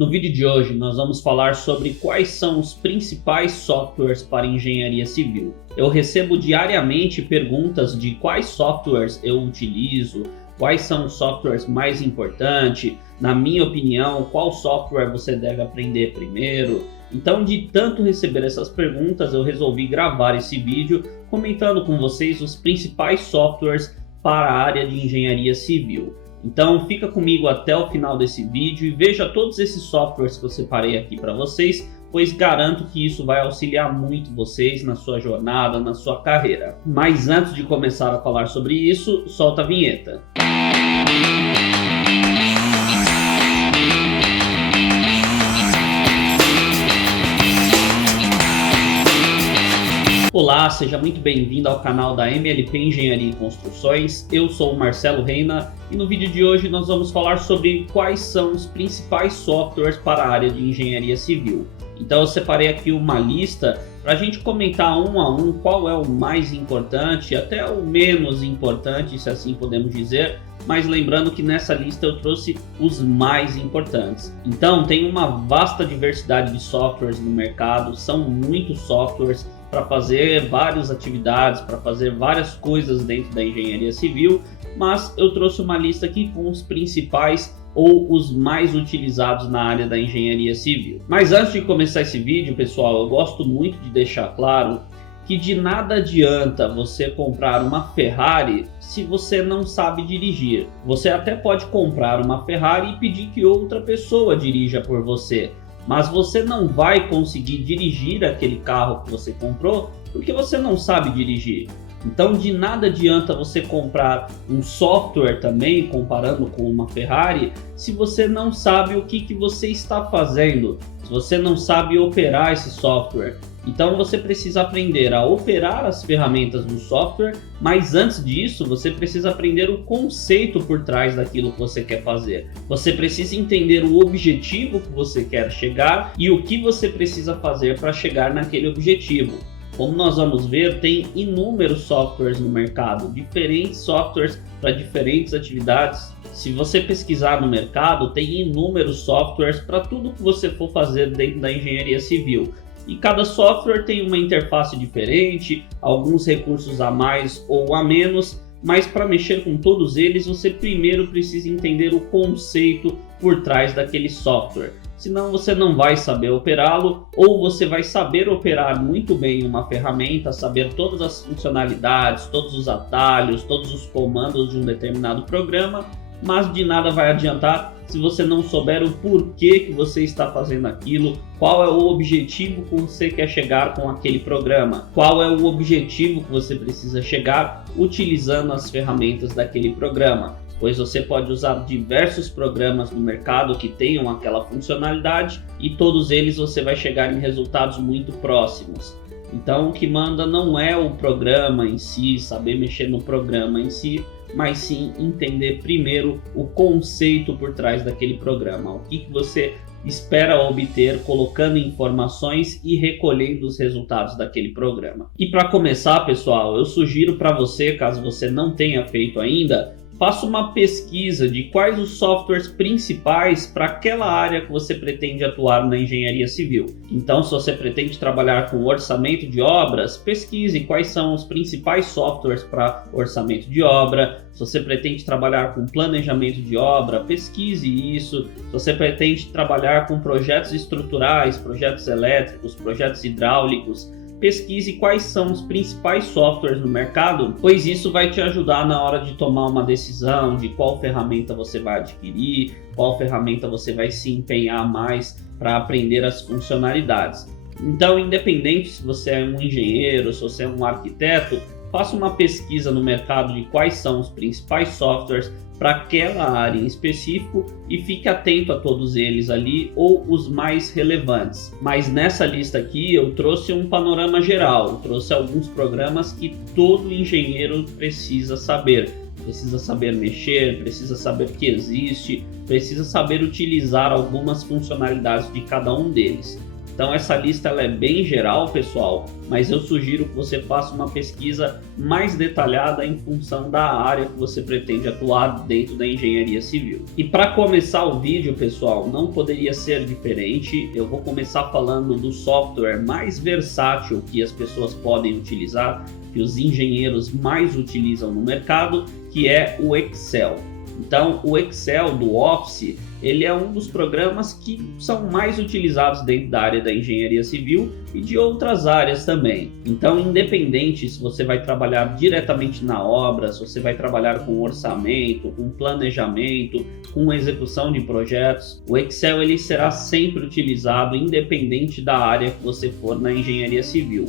No vídeo de hoje nós vamos falar sobre quais são os principais softwares para engenharia civil. Eu recebo diariamente perguntas de quais softwares eu utilizo, quais são os softwares mais importantes, na minha opinião, qual software você deve aprender primeiro. Então, de tanto receber essas perguntas, eu resolvi gravar esse vídeo comentando com vocês os principais softwares para a área de engenharia civil. Então fica comigo até o final desse vídeo e veja todos esses softwares que eu separei aqui para vocês, pois garanto que isso vai auxiliar muito vocês na sua jornada, na sua carreira. Mas antes de começar a falar sobre isso, solta a vinheta. Olá, seja muito bem-vindo ao canal da MLP Engenharia e Construções. Eu sou o Marcelo Reina e no vídeo de hoje nós vamos falar sobre quais são os principais softwares para a área de engenharia civil. Então eu separei aqui uma lista para a gente comentar um a um qual é o mais importante, até o menos importante, se assim podemos dizer, mas lembrando que nessa lista eu trouxe os mais importantes. Então tem uma vasta diversidade de softwares no mercado, são muitos softwares para fazer várias atividades, para fazer várias coisas dentro da engenharia civil, mas eu trouxe uma lista aqui com os principais ou os mais utilizados na área da engenharia civil. Mas antes de começar esse vídeo, pessoal, eu gosto muito de deixar claro que de nada adianta você comprar uma Ferrari se você não sabe dirigir. Você até pode comprar uma Ferrari e pedir que outra pessoa dirija por você, mas você não vai conseguir dirigir aquele carro que você comprou porque você não sabe dirigir. Então de nada adianta você comprar um software também, comparando com uma Ferrari, se você não sabe o que você está fazendo, se você não sabe operar esse software. Então você precisa aprender a operar as ferramentas do software, mas antes disso você precisa aprender o conceito por trás daquilo que você quer fazer. Você precisa entender o objetivo que você quer chegar e o que você precisa fazer para chegar naquele objetivo. Como nós vamos ver, tem inúmeros softwares no mercado, diferentes softwares para diferentes atividades. Se você pesquisar no mercado, tem inúmeros softwares para tudo que você for fazer dentro da engenharia civil. E cada software tem uma interface diferente, alguns recursos a mais ou a menos, mas para mexer com todos eles você primeiro precisa entender o conceito por trás daquele software. Senão você não vai saber operá-lo, ou você vai saber operar muito bem uma ferramenta, saber todas as funcionalidades, todos os atalhos, todos os comandos de um determinado programa, mas de nada vai adiantar se você não souber o porquê que você está fazendo aquilo, qual é o objetivo que você quer chegar com aquele programa, qual é o objetivo que você precisa chegar utilizando as ferramentas daquele programa. Pois você pode usar diversos programas no mercado que tenham aquela funcionalidade e todos eles você vai chegar em resultados muito próximos. Então o que manda não é o programa em si, saber mexer no programa em si, mas sim entender primeiro o conceito por trás daquele programa, o que você espera obter colocando informações e recolhendo os resultados daquele programa. E para começar, pessoal, eu sugiro para você, caso você não tenha feito ainda, faça uma pesquisa de quais os softwares principais para aquela área que você pretende atuar na engenharia civil. Então, se você pretende trabalhar com orçamento de obras, pesquise quais são os principais softwares para orçamento de obra. Se você pretende trabalhar com planejamento de obra, pesquise isso. Se você pretende trabalhar com projetos estruturais, projetos elétricos, projetos hidráulicos, pesquise quais são os principais softwares no mercado, pois isso vai te ajudar na hora de tomar uma decisão de qual ferramenta você vai adquirir, qual ferramenta você vai se empenhar mais para aprender as funcionalidades. Então, independente se você é um engenheiro, se você é um arquiteto, faça uma pesquisa no mercado de quais são os principais softwares para aquela área em específico e fique atento a todos eles ali ou os mais relevantes. Mas nessa lista aqui eu trouxe um panorama geral, eu trouxe alguns programas que todo engenheiro precisa saber mexer, precisa saber que existe, precisa saber utilizar algumas funcionalidades de cada um deles. Então essa lista ela é bem geral, pessoal, mas eu sugiro que você faça uma pesquisa mais detalhada em função da área que você pretende atuar dentro da engenharia civil. E para começar o vídeo, pessoal, não poderia ser diferente. Eu vou começar falando do software mais versátil que as pessoas podem utilizar, que os engenheiros mais utilizam no mercado, que é o Excel. Então, o Excel do Office, ele é um dos programas que são mais utilizados dentro da área da engenharia civil e de outras áreas também. Então, independente se você vai trabalhar diretamente na obra, se você vai trabalhar com orçamento, com planejamento, com execução de projetos, o Excel ele será sempre utilizado, independente da área que você for na engenharia civil.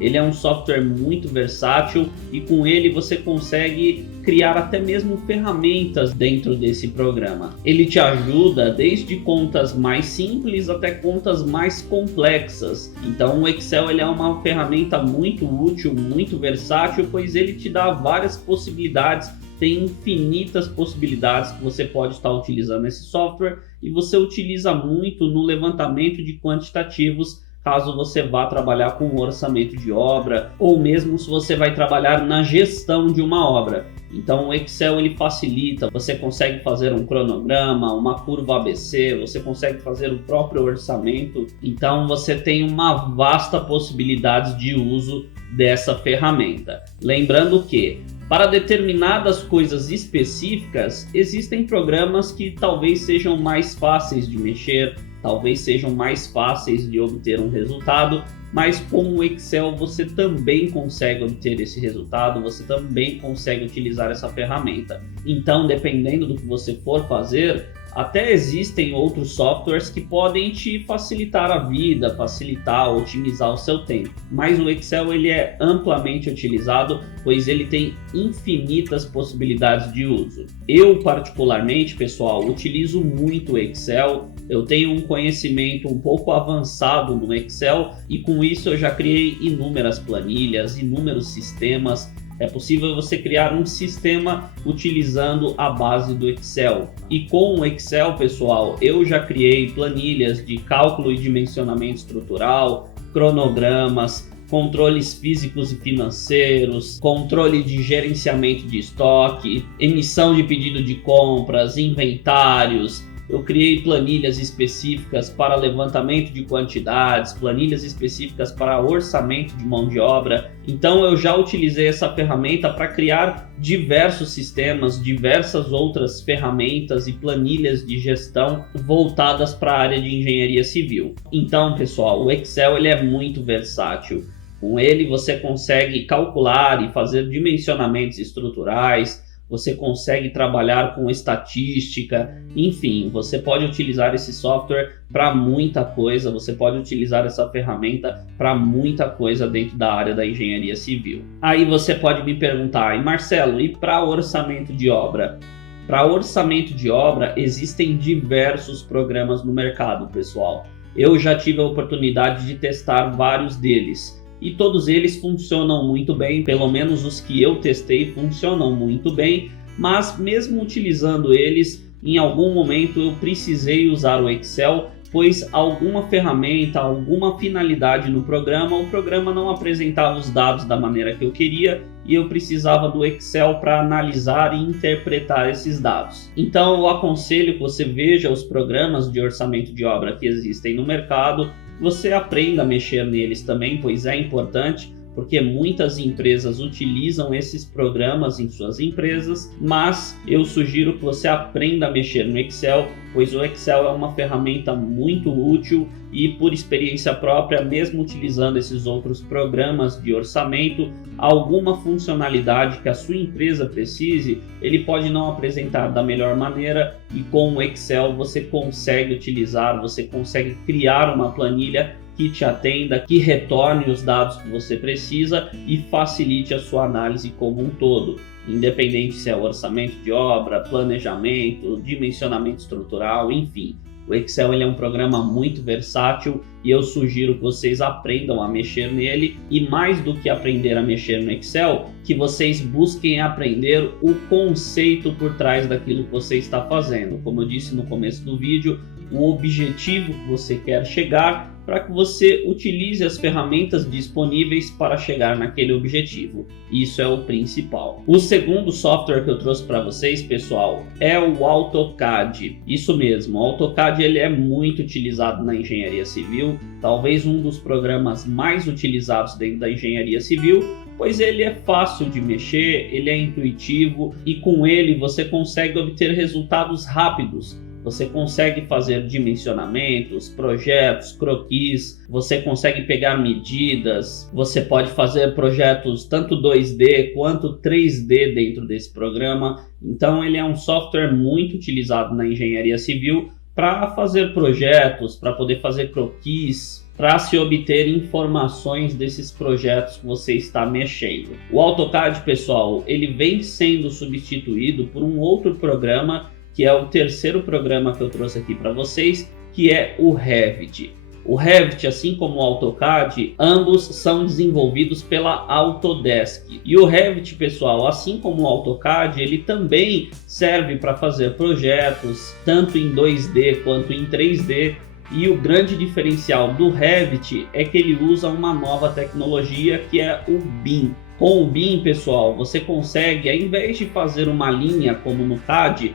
Ele é um software muito versátil e com ele você consegue criar até mesmo ferramentas dentro desse programa. Ele te ajuda desde contas mais simples até contas mais complexas. Então o Excel ele é uma ferramenta muito útil, muito versátil, pois ele te dá várias possibilidades, tem infinitas possibilidades que você pode estar utilizando esse software e você utiliza muito no levantamento de quantitativos, caso você vá trabalhar com orçamento de obra ou mesmo se você vai trabalhar na gestão de uma obra. Então o Excel ele facilita, você consegue fazer um cronograma, uma curva ABC, você consegue fazer o próprio orçamento. Então você tem uma vasta possibilidade de uso dessa ferramenta. Lembrando que para determinadas coisas específicas existem programas que talvez sejam mais fáceis de mexer, talvez sejam mais fáceis de obter um resultado, mas com o Excel você também consegue obter esse resultado, você também consegue utilizar essa ferramenta. Então, dependendo do que você for fazer, até existem outros softwares que podem te facilitar a vida, facilitar, otimizar o seu tempo. Mas o Excel ele é amplamente utilizado, pois ele tem infinitas possibilidades de uso. Eu particularmente, pessoal, utilizo muito o Excel. Eu tenho um conhecimento um pouco avançado no Excel e com isso eu já criei inúmeras planilhas, inúmeros sistemas. É possível você criar um sistema utilizando a base do Excel. E com o Excel, pessoal, eu já criei planilhas de cálculo e dimensionamento estrutural, cronogramas, controles físicos e financeiros, controle de gerenciamento de estoque, emissão de pedido de compras, inventários. Eu criei planilhas específicas para levantamento de quantidades, planilhas específicas para orçamento de mão de obra. Então eu já utilizei essa ferramenta para criar diversos sistemas, diversas outras ferramentas e planilhas de gestão voltadas para a área de engenharia civil. Então, pessoal, o Excel ele é muito versátil. Com ele você consegue calcular e fazer dimensionamentos estruturais, você consegue trabalhar com estatística, enfim, você pode utilizar esse software para muita coisa, você pode utilizar essa ferramenta para muita coisa dentro da área da engenharia civil. Aí você pode me perguntar, Marcelo, e para orçamento de obra? Para orçamento de obra existem diversos programas no mercado, pessoal. Eu já tive a oportunidade de testar vários deles. E todos eles funcionam muito bem, pelo menos os que eu testei funcionam muito bem, mas mesmo utilizando eles, em algum momento eu precisei usar o Excel, pois alguma ferramenta, alguma finalidade no programa, o programa não apresentava os dados da maneira que eu queria e eu precisava do Excel para analisar e interpretar esses dados. Então eu aconselho que você veja os programas de orçamento de obra que existem no mercado, você aprenda a mexer neles também, pois é importante, porque muitas empresas utilizam esses programas em suas empresas, mas eu sugiro que você aprenda a mexer no Excel, pois o Excel é uma ferramenta muito útil e, por experiência própria, mesmo utilizando esses outros programas de orçamento, alguma funcionalidade que a sua empresa precise, ele pode não apresentar da melhor maneira e com o Excel você consegue utilizar, você consegue criar uma planilha que te atenda, que retorne os dados que você precisa e facilite a sua análise como um todo, independente se é orçamento de obra, planejamento, dimensionamento estrutural, enfim. O Excel ele é um programa muito versátil e eu sugiro que vocês aprendam a mexer nele e, mais do que aprender a mexer no Excel, que vocês busquem aprender o conceito por trás daquilo que você está fazendo. Como eu disse no começo do vídeo, o objetivo que você quer chegar, para que você utilize as ferramentas disponíveis para chegar naquele objetivo. Isso é o principal. O segundo software que eu trouxe para vocês, pessoal, é o AutoCAD. Isso mesmo, o AutoCAD ele é muito utilizado na engenharia civil, talvez um dos programas mais utilizados dentro da engenharia civil, pois ele é fácil de mexer, ele é intuitivo e com ele você consegue obter resultados rápidos. Você consegue fazer dimensionamentos, projetos, croquis, você consegue pegar medidas, você pode fazer projetos tanto 2D quanto 3D dentro desse programa. Então ele é um software muito utilizado na engenharia civil para fazer projetos, para poder fazer croquis, para se obter informações desses projetos que você está mexendo. O AutoCAD, pessoal, ele vem sendo substituído por um outro programa, que é o terceiro programa que eu trouxe aqui para vocês, que é o Revit. O Revit, assim como o AutoCAD, ambos são desenvolvidos pela Autodesk. E o Revit, pessoal, assim como o AutoCAD, ele também serve para fazer projetos, tanto em 2D quanto em 3D. E o grande diferencial do Revit é que ele usa uma nova tecnologia, que é o BIM. Com o BIM, pessoal, você consegue, ao invés de fazer uma linha como no CAD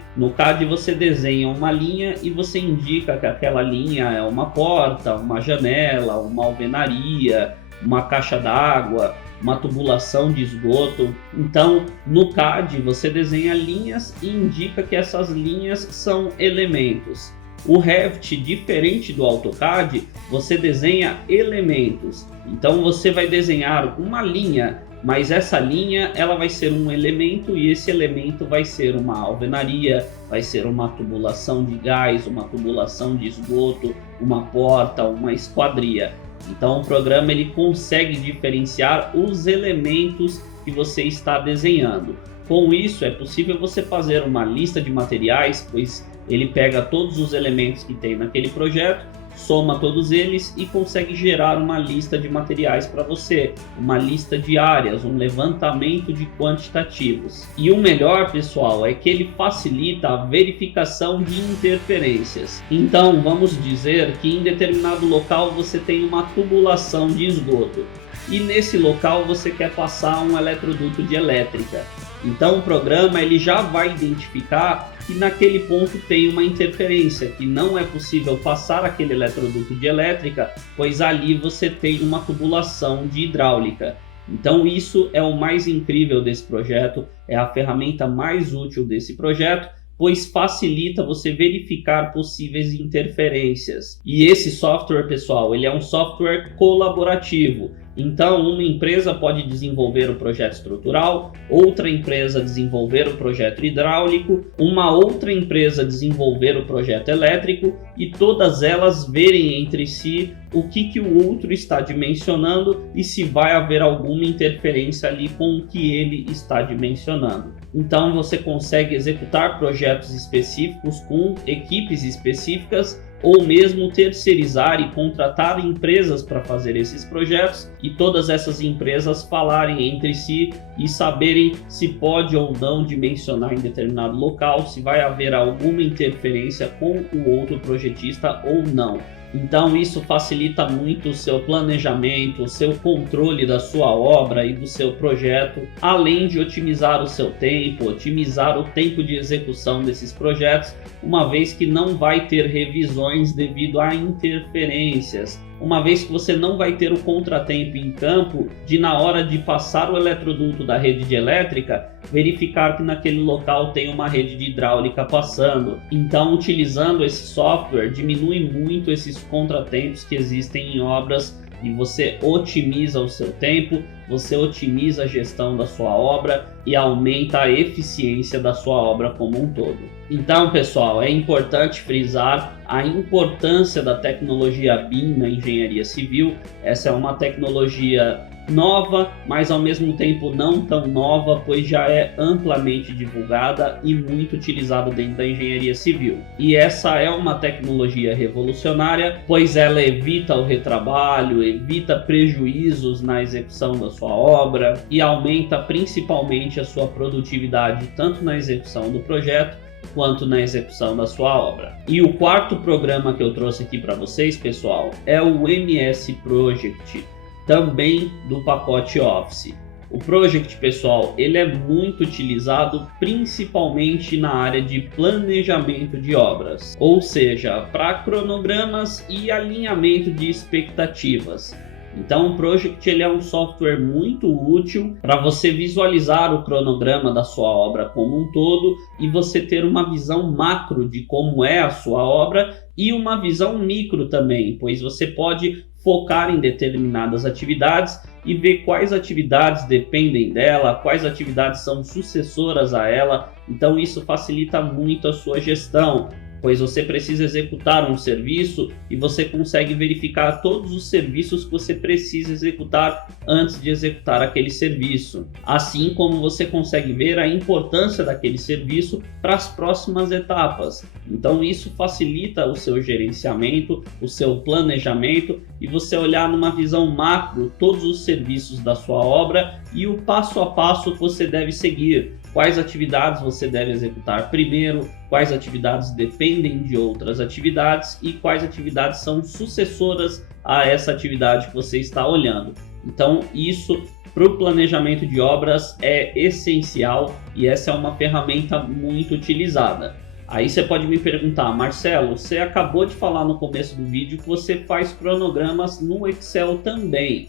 você desenha uma linha e você indica que aquela linha é uma porta, uma janela, uma alvenaria, uma caixa d'água, uma tubulação de esgoto. Então, no CAD, você desenha linhas e indica que essas linhas são elementos. O Revit, diferente do AutoCAD, você desenha elementos. Então, você vai desenhar uma linha, mas essa linha ela vai ser um elemento e esse elemento vai ser uma alvenaria, vai ser uma tubulação de gás, uma tubulação de esgoto, uma porta, uma esquadria. Então o programa ele consegue diferenciar os elementos que você está desenhando. Com isso é possível você fazer uma lista de materiais, pois ele pega todos os elementos que tem naquele projeto, soma todos eles e consegue gerar uma lista de materiais para você, uma lista de áreas, um levantamento de quantitativos. E o melhor, pessoal, é que ele facilita a verificação de interferências. Então, vamos dizer que em determinado local você tem uma tubulação de esgoto e nesse local você quer passar um eletroduto de elétrica. Então o programa ele já vai identificar que naquele ponto tem uma interferência, que não é possível passar aquele eletroduto de elétrica, pois ali você tem uma tubulação de hidráulica. Então isso é o mais incrível desse projeto, é a ferramenta mais útil desse projeto, pois facilita você verificar possíveis interferências. E esse software, pessoal, ele é um software colaborativo. Então, uma empresa pode desenvolver o projeto estrutural, outra empresa desenvolver o projeto hidráulico, uma outra empresa desenvolver o projeto elétrico e todas elas verem entre si o que o outro está dimensionando e se vai haver alguma interferência ali com o que ele está dimensionando. Então, você consegue executar projetos específicos com equipes específicas ou mesmo terceirizar e contratar empresas para fazer esses projetos e todas essas empresas falarem entre si e saberem se pode ou não dimensionar em determinado local, se vai haver alguma interferência com o outro projetista ou não. Então isso facilita muito o seu planejamento, o seu controle da sua obra e do seu projeto, além de otimizar o seu tempo, otimizar o tempo de execução desses projetos, uma vez que não vai ter revisões devido a interferências, uma vez que você não vai ter o contratempo em campo de, na hora de passar o eletroduto da rede de elétrica, verificar que naquele local tem uma rede de hidráulica passando. Então, utilizando esse software, diminui muito esses contratempos que existem em obras e você otimiza o seu tempo, você otimiza a gestão da sua obra e aumenta a eficiência da sua obra como um todo. Então, pessoal, é importante frisar a importância da tecnologia BIM na engenharia civil. Essa é uma tecnologia nova, mas ao mesmo tempo não tão nova, pois já é amplamente divulgada e muito utilizada dentro da engenharia civil. E essa é uma tecnologia revolucionária, pois ela evita o retrabalho, evita prejuízos na execução da sua obra e aumenta principalmente a sua produtividade tanto na execução do projeto quanto na execução da sua obra. E o quarto programa que eu trouxe aqui para vocês, pessoal, é o MS Project, também do pacote Office. O Project, pessoal, ele é muito utilizado principalmente na área de planejamento de obras, ou seja, para cronogramas e alinhamento de expectativas. Então o Project ele é um software muito útil para você visualizar o cronograma da sua obra como um todo e você ter uma visão macro de como é a sua obra e uma visão micro também, pois você pode focar em determinadas atividades e ver quais atividades dependem dela, quais atividades são sucessoras a ela. Então isso facilita muito a sua gestão, pois você precisa executar um serviço e você consegue verificar todos os serviços que você precisa executar antes de executar aquele serviço. Assim como você consegue ver a importância daquele serviço para as próximas etapas. Então isso facilita o seu gerenciamento, o seu planejamento e você olhar numa visão macro todos os serviços da sua obra e o passo a passo que você deve seguir. Quais atividades você deve executar primeiro, quais atividades dependem de outras atividades e quais atividades são sucessoras a essa atividade que você está olhando. Então isso para o planejamento de obras é essencial e essa é uma ferramenta muito utilizada. Aí você pode me perguntar, Marcelo, você acabou de falar no começo do vídeo que você faz cronogramas no Excel também.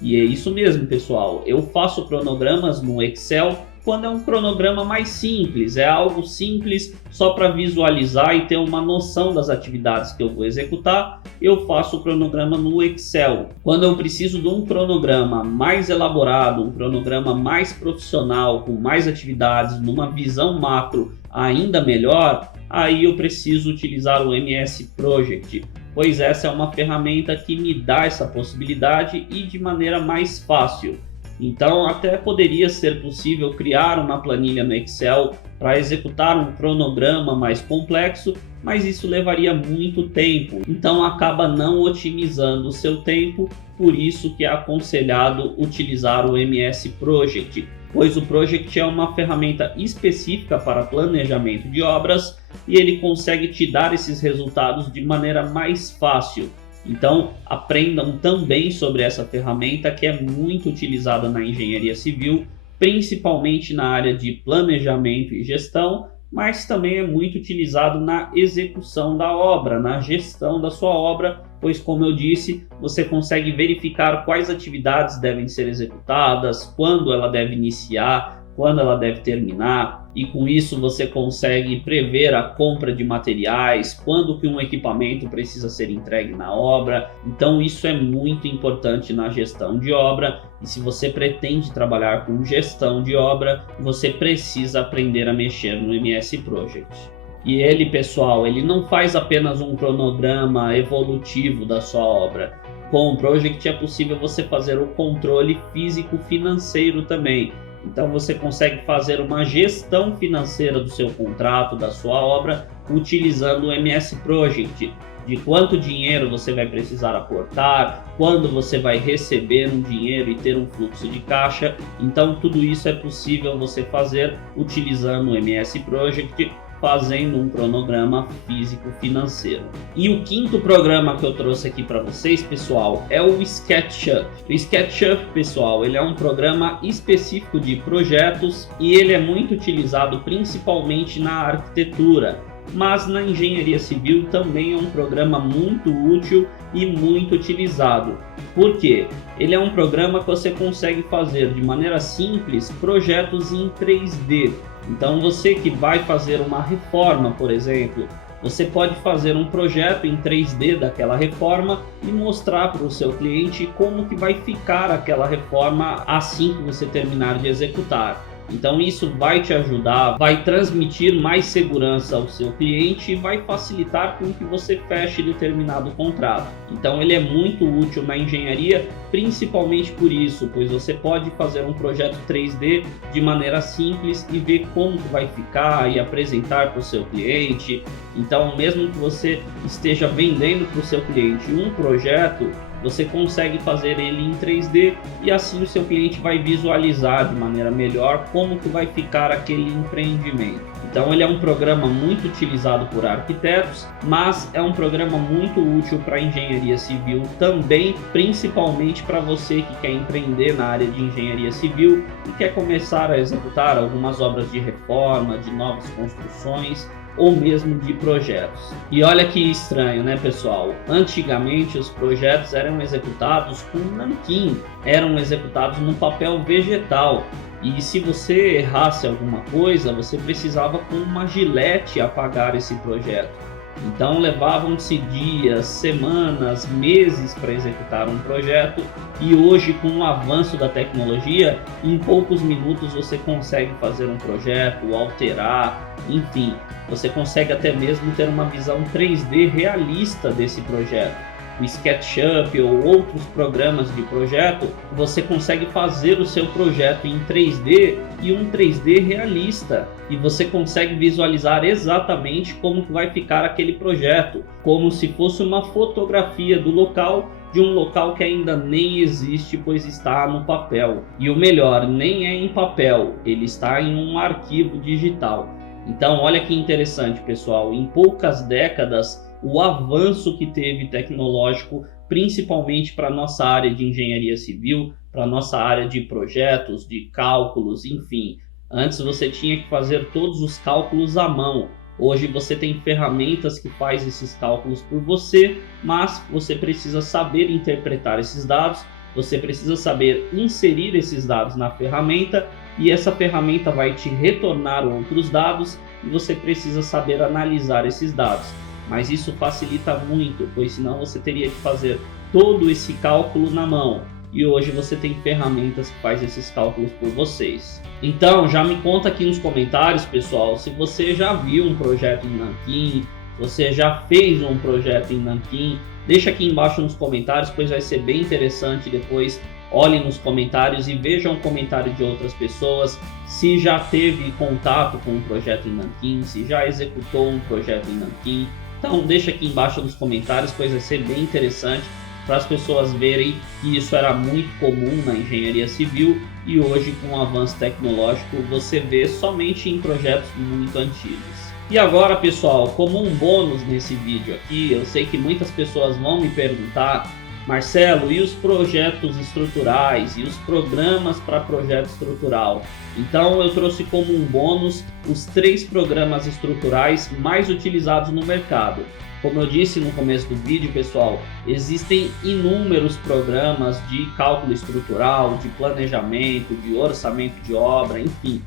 E é isso mesmo, pessoal, eu faço cronogramas no Excel quando é um cronograma mais simples, é algo simples só para visualizar e ter uma noção das atividades que eu vou executar, eu faço o cronograma no Excel. Quando eu preciso de um cronograma mais elaborado, um cronograma mais profissional, com mais atividades, numa visão macro ainda melhor, aí eu preciso utilizar o MS Project, pois essa é uma ferramenta que me dá essa possibilidade e de maneira mais fácil. Então até poderia ser possível criar uma planilha no Excel para executar um cronograma mais complexo, mas isso levaria muito tempo, então acaba não otimizando o seu tempo, por isso que é aconselhado utilizar o MS Project, pois o Project é uma ferramenta específica para planejamento de obras e ele consegue te dar esses resultados de maneira mais fácil. Então aprendam também sobre essa ferramenta que é muito utilizada na engenharia civil, principalmente na área de planejamento e gestão, mas também é muito utilizado na execução da obra, na gestão da sua obra, pois como eu disse, você consegue verificar quais atividades devem ser executadas, quando ela deve iniciar, quando ela deve terminar, e com isso você consegue prever a compra de materiais, quando que um equipamento precisa ser entregue na obra. Então isso é muito importante na gestão de obra, e se você pretende trabalhar com gestão de obra, você precisa aprender a mexer no MS Project. E ele, pessoal, ele não faz apenas um cronograma evolutivo da sua obra. Com o Project é possível você fazer o controle físico-financeiro também. Então você consegue fazer uma gestão financeira do seu contrato, da sua obra, utilizando o MS Project. De quanto dinheiro você vai precisar aportar, quando você vai receber um dinheiro e ter um fluxo de caixa. Então tudo isso é possível você fazer utilizando o MS Project, fazendo um cronograma físico-financeiro. E o quinto programa que eu trouxe aqui para vocês, pessoal, é o SketchUp. O SketchUp, pessoal, ele é um programa específico de projetos e ele é muito utilizado principalmente na arquitetura, mas na engenharia civil também é um programa muito útil e muito utilizado. Por quê? Ele é um programa que você consegue fazer de maneira simples projetos em 3D. Então você que vai fazer uma reforma, por exemplo, você pode fazer um projeto em 3D daquela reforma e mostrar para o seu cliente como que vai ficar aquela reforma assim que você terminar de executar. Então isso vai te ajudar, vai transmitir mais segurança ao seu cliente e vai facilitar com que você feche determinado contrato. Então ele é muito útil na engenharia, principalmente por isso, pois você pode fazer um projeto 3D de maneira simples e ver como que vai ficar e apresentar para o seu cliente. Então mesmo que você esteja vendendo para o seu cliente um projeto, você consegue fazer ele em 3D e assim o seu cliente vai visualizar de maneira melhor como que vai ficar aquele empreendimento. Então ele é um programa muito utilizado por arquitetos, mas é um programa muito útil para engenharia civil também, principalmente para você que quer empreender na área de engenharia civil e quer começar a executar algumas obras de reforma, de novas construções ou mesmo de projetos. E olha que estranho, né, pessoal? Antigamente os projetos eram executados com nanquim, eram executados no papel vegetal. E se você errasse alguma coisa, você precisava com uma gilete apagar esse projeto. Então levavam-se dias, semanas, meses para executar um projeto, e hoje, com o avanço da tecnologia, em poucos minutos você consegue fazer um projeto, alterar, enfim, você consegue até mesmo ter uma visão 3D realista desse projeto. O SketchUp ou outros programas de projeto, você consegue fazer o seu projeto em 3D e um 3D realista. E você consegue visualizar exatamente como vai ficar aquele projeto, como se fosse uma fotografia do local, de um local que ainda nem existe, pois está no papel. E o melhor, nem é em papel, ele está em um arquivo digital. Então olha que interessante, pessoal, em poucas décadas o avanço que teve tecnológico, principalmente para a nossa área de engenharia civil, para a nossa área de projetos, de cálculos, enfim. Antes você tinha que fazer todos os cálculos à mão. Hoje você tem ferramentas que fazem esses cálculos por você, mas você precisa saber interpretar esses dados, você precisa saber inserir esses dados na ferramenta e essa ferramenta vai te retornar outros dados e você precisa saber analisar esses dados. Mas isso facilita muito, pois senão você teria que fazer todo esse cálculo na mão. E hoje você tem ferramentas que fazem esses cálculos por vocês. Então já me conta aqui nos comentários, pessoal, se você já viu um projeto em nanquim, se você já fez um projeto em nanquim. Deixa aqui embaixo nos comentários, pois vai ser bem interessante depois. Olhem nos comentários e vejam o comentário de outras pessoas, se já teve contato com um projeto em nanquim, se já executou um projeto em nanquim. Então deixa aqui embaixo nos comentários, pois vai ser bem interessante para as pessoas verem que isso era muito comum na engenharia civil e hoje, com o avanço tecnológico, você vê somente em projetos muito antigos. E agora, pessoal, como um bônus nesse vídeo aqui, eu sei que muitas pessoas vão me perguntar: Marcelo, e os projetos estruturais e os programas para projeto estrutural? Então eu trouxe como um bônus os 3 programas estruturais mais utilizados no mercado. Como eu disse no começo do vídeo, pessoal, existem inúmeros programas de cálculo estrutural, de planejamento, de orçamento de obra, enfim.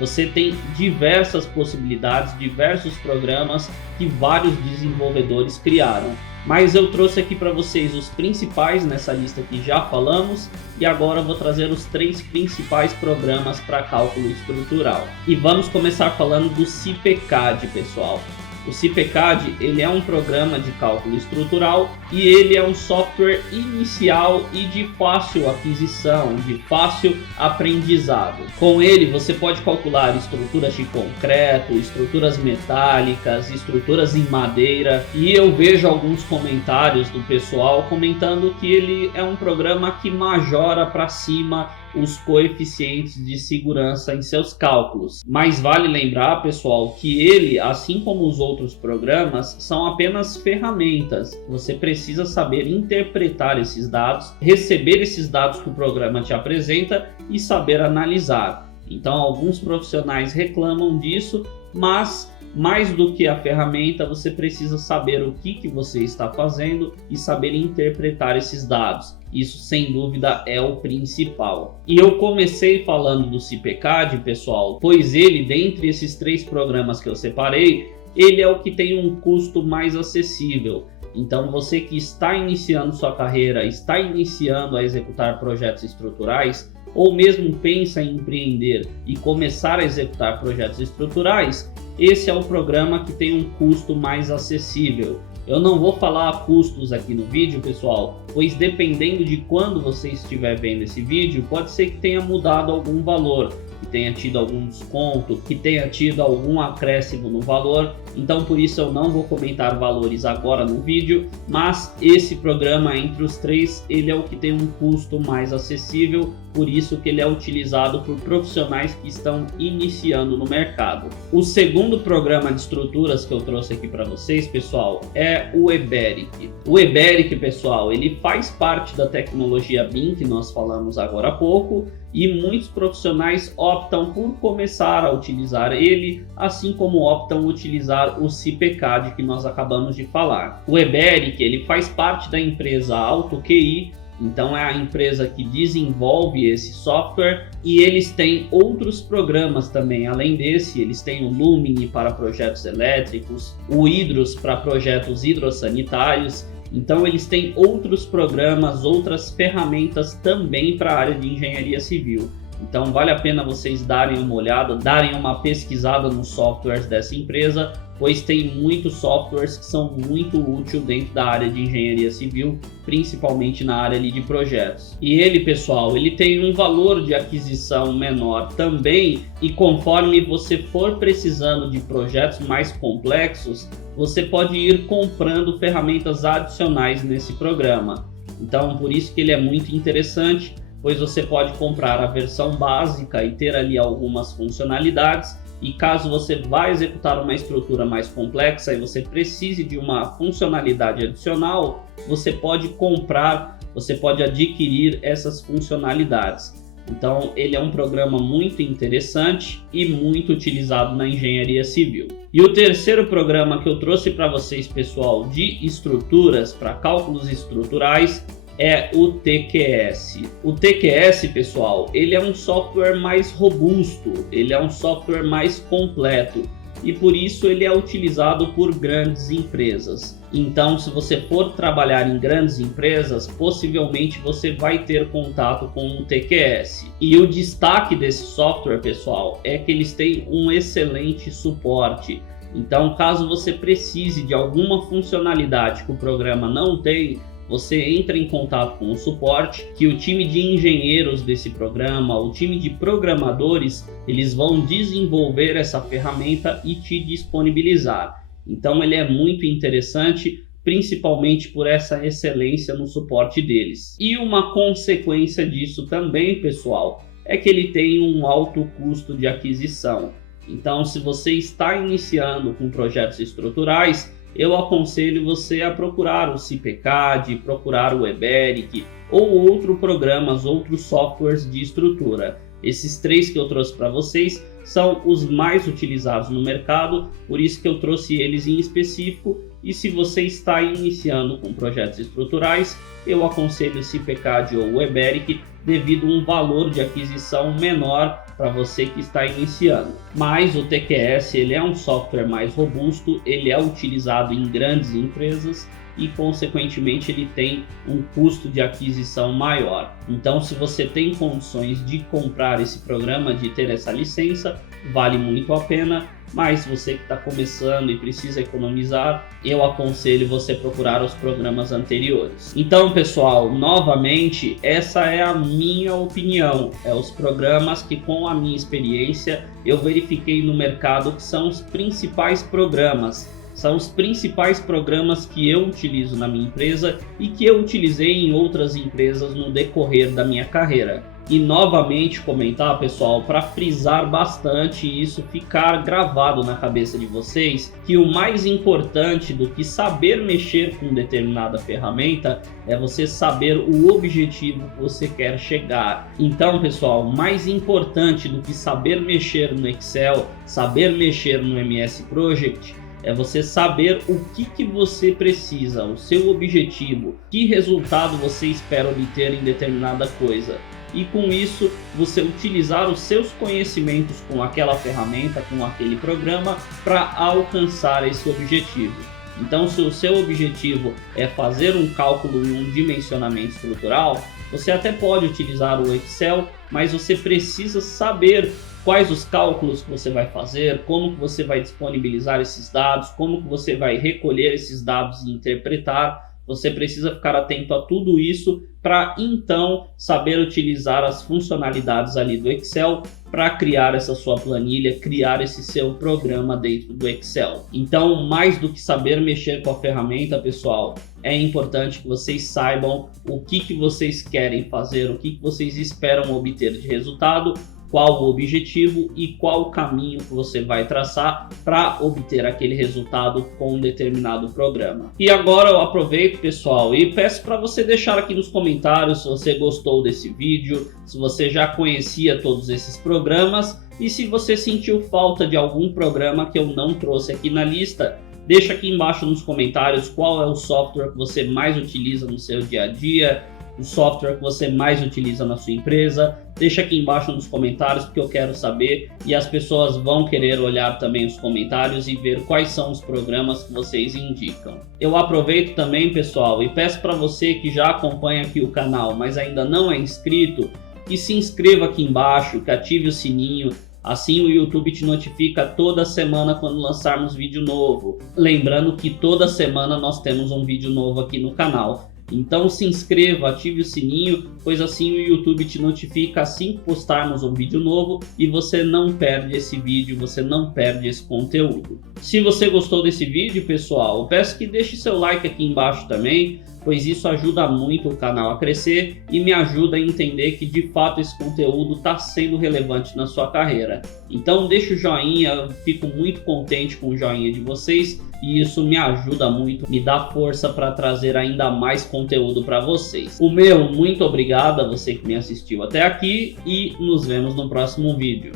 Você tem diversas possibilidades, diversos programas que vários desenvolvedores criaram. Mas eu trouxe aqui para vocês os principais nessa lista que já falamos e agora eu vou trazer os 3 principais programas para cálculo estrutural. E vamos começar falando do CIPCAD, pessoal. O CIPCAD, ele é um programa de cálculo estrutural e ele é um software inicial e de fácil aquisição, de fácil aprendizado. Com ele você pode calcular estruturas de concreto, estruturas metálicas, estruturas em madeira, e eu vejo alguns comentários do pessoal comentando que ele é um programa que majora para cima os coeficientes de segurança em seus cálculos. Mas vale lembrar, pessoal, que ele, assim como os outros programas, são apenas ferramentas. Você precisa saber interpretar esses dados, receber esses dados que o programa te apresenta e saber analisar. Então, alguns profissionais reclamam disso, mas mais do que a ferramenta, você precisa saber o que você está fazendo e saber interpretar esses dados. Isso, sem dúvida, é o principal. E eu comecei falando do CIPCAD, pessoal, pois ele, dentre esses 3 programas que eu separei, ele é o que tem um custo mais acessível. Então, você que está iniciando sua carreira, está iniciando a executar projetos estruturais, ou mesmo pensa em empreender e começar a executar projetos estruturais, esse é o programa que tem um custo mais acessível. Eu não vou falar custos aqui no vídeo, pessoal, pois dependendo de quando você estiver vendo esse vídeo, pode ser que tenha mudado algum valor. que tenha tido algum desconto, que tenha tido algum acréscimo no valor. Então por isso eu não vou comentar valores agora no vídeo, mas esse programa entre os três, ele é o que tem um custo mais acessível, por isso que ele é utilizado por profissionais que estão iniciando no mercado. O segundo programa de estruturas que eu trouxe aqui para vocês, pessoal, é o Eberic. O Eberic, pessoal, ele faz parte da tecnologia BIM que nós falamos agora há pouco, e muitos profissionais optam por começar a utilizar ele, assim como optam utilizar o CIPECAD que nós acabamos de falar. O Eberic, ele faz parte da empresa AutoQI, então é a empresa que desenvolve esse software, e eles têm outros programas também. Além desse, eles têm o Lumine para projetos elétricos, o Hydros para projetos hidrossanitários. Então eles têm outros programas, outras ferramentas também para a área de engenharia civil. Então vale a pena vocês darem uma olhada, darem uma pesquisada nos softwares dessa empresa, pois tem muitos softwares que são muito úteis dentro da área de engenharia civil, principalmente na área ali de projetos. E ele, pessoal, ele tem um valor de aquisição menor também, e conforme você for precisando de projetos mais complexos, você pode ir comprando ferramentas adicionais nesse programa. Então por isso que ele é muito interessante, pois você pode comprar a versão básica e ter ali algumas funcionalidades, e caso você vá executar uma estrutura mais complexa e você precise de uma funcionalidade adicional, você pode comprar, você pode adquirir essas funcionalidades. Então ele é um programa muito interessante e muito utilizado na engenharia civil. E o terceiro programa que eu trouxe para vocês, pessoal, de estruturas, para cálculos estruturais, é o TQS. O TQS, pessoal, ele é um software mais robusto, ele é um software mais completo, e por isso ele é utilizado por grandes empresas. Então, se você for trabalhar em grandes empresas, possivelmente você vai ter contato com o TQS. E o destaque desse software, pessoal, é que eles têm um excelente suporte. Então, caso você precise de alguma funcionalidade que o programa não tem, você entra em contato com o suporte, que o time de engenheiros desse programa, o time de programadores, eles vão desenvolver essa ferramenta e te disponibilizar. Então ele é muito interessante, principalmente por essa excelência no suporte deles. E uma consequência disso também, pessoal, é que ele tem um alto custo de aquisição. Então, se você está iniciando com projetos estruturais, eu aconselho você a procurar o CIPECAD, procurar o Eberic ou outros softwares de estrutura. Esses três que eu trouxe para vocês são os mais utilizados no mercado, por isso que eu trouxe eles em específico. E se você está iniciando com projetos estruturais, eu aconselho o CIPECAD ou o Eberic, devido a um valor de aquisição menor para você que está iniciando. Mas o TQS, ele é um software mais robusto, ele é utilizado em grandes empresas e consequentemente ele tem um custo de aquisição maior. Então, se você tem condições de comprar esse programa, de ter essa licença, vale muito a pena. Mas você que está começando e precisa economizar, eu aconselho você procurar os programas anteriores. Então, pessoal, novamente, essa é a minha opinião. É os programas que, com a minha experiência, eu verifiquei no mercado que são os principais programas. São os principais programas que eu utilizo na minha empresa e que eu utilizei em outras empresas no decorrer da minha carreira. E novamente comentar, pessoal, para frisar bastante e isso ficar gravado na cabeça de vocês, que o mais importante do que saber mexer com determinada ferramenta é você saber o objetivo que você quer chegar. Então, pessoal, mais importante do que saber mexer no Excel, saber mexer no MS Project, é você saber o que você precisa, o seu objetivo, que resultado você espera obter em determinada coisa. E com isso, você utilizar os seus conhecimentos com aquela ferramenta, com aquele programa, para alcançar esse objetivo. Então, se o seu objetivo é fazer um cálculo e um dimensionamento estrutural, você até pode utilizar o Excel, mas você precisa saber quais os cálculos que você vai fazer, como que você vai disponibilizar esses dados, como que você vai recolher esses dados e interpretar, Você precisa ficar atento a tudo isso para então saber utilizar as funcionalidades ali do Excel para criar essa sua planilha, criar esse seu programa dentro do Excel. Então, mais do que saber mexer com a ferramenta, pessoal, é importante que vocês saibam o que vocês querem fazer, o que vocês esperam obter de resultado, qual o objetivo e qual o caminho que você vai traçar para obter aquele resultado com um determinado programa. E agora eu aproveito, pessoal, e peço para você deixar aqui nos comentários se você gostou desse vídeo, se você já conhecia todos esses programas e se você sentiu falta de algum programa que eu não trouxe aqui na lista. Deixa aqui embaixo nos comentários qual é o software que você mais utiliza no seu dia a dia, o software que você mais utiliza na sua empresa. Deixa aqui embaixo nos comentários porque eu quero saber e as pessoas vão querer olhar também os comentários e ver quais são os programas que vocês indicam. Eu aproveito também, pessoal, e peço para você que já acompanha aqui o canal, mas ainda não é inscrito, que se inscreva aqui embaixo, que ative o sininho. Assim o YouTube te notifica toda semana quando lançarmos vídeo novo. Lembrando que toda semana nós temos um vídeo novo aqui no canal. Então se inscreva, ative o sininho, pois assim o YouTube te notifica assim que postarmos um vídeo novo e você não perde esse vídeo, você não perde esse conteúdo. Se você gostou desse vídeo, pessoal, eu peço que deixe seu like aqui embaixo também, pois isso ajuda muito o canal a crescer e me ajuda a entender que de fato esse conteúdo está sendo relevante na sua carreira. Então deixa o joinha, eu fico muito contente com o joinha de vocês e isso me ajuda muito, me dá força para trazer ainda mais conteúdo para vocês. O meu muito obrigado a você que me assistiu até aqui e nos vemos no próximo vídeo.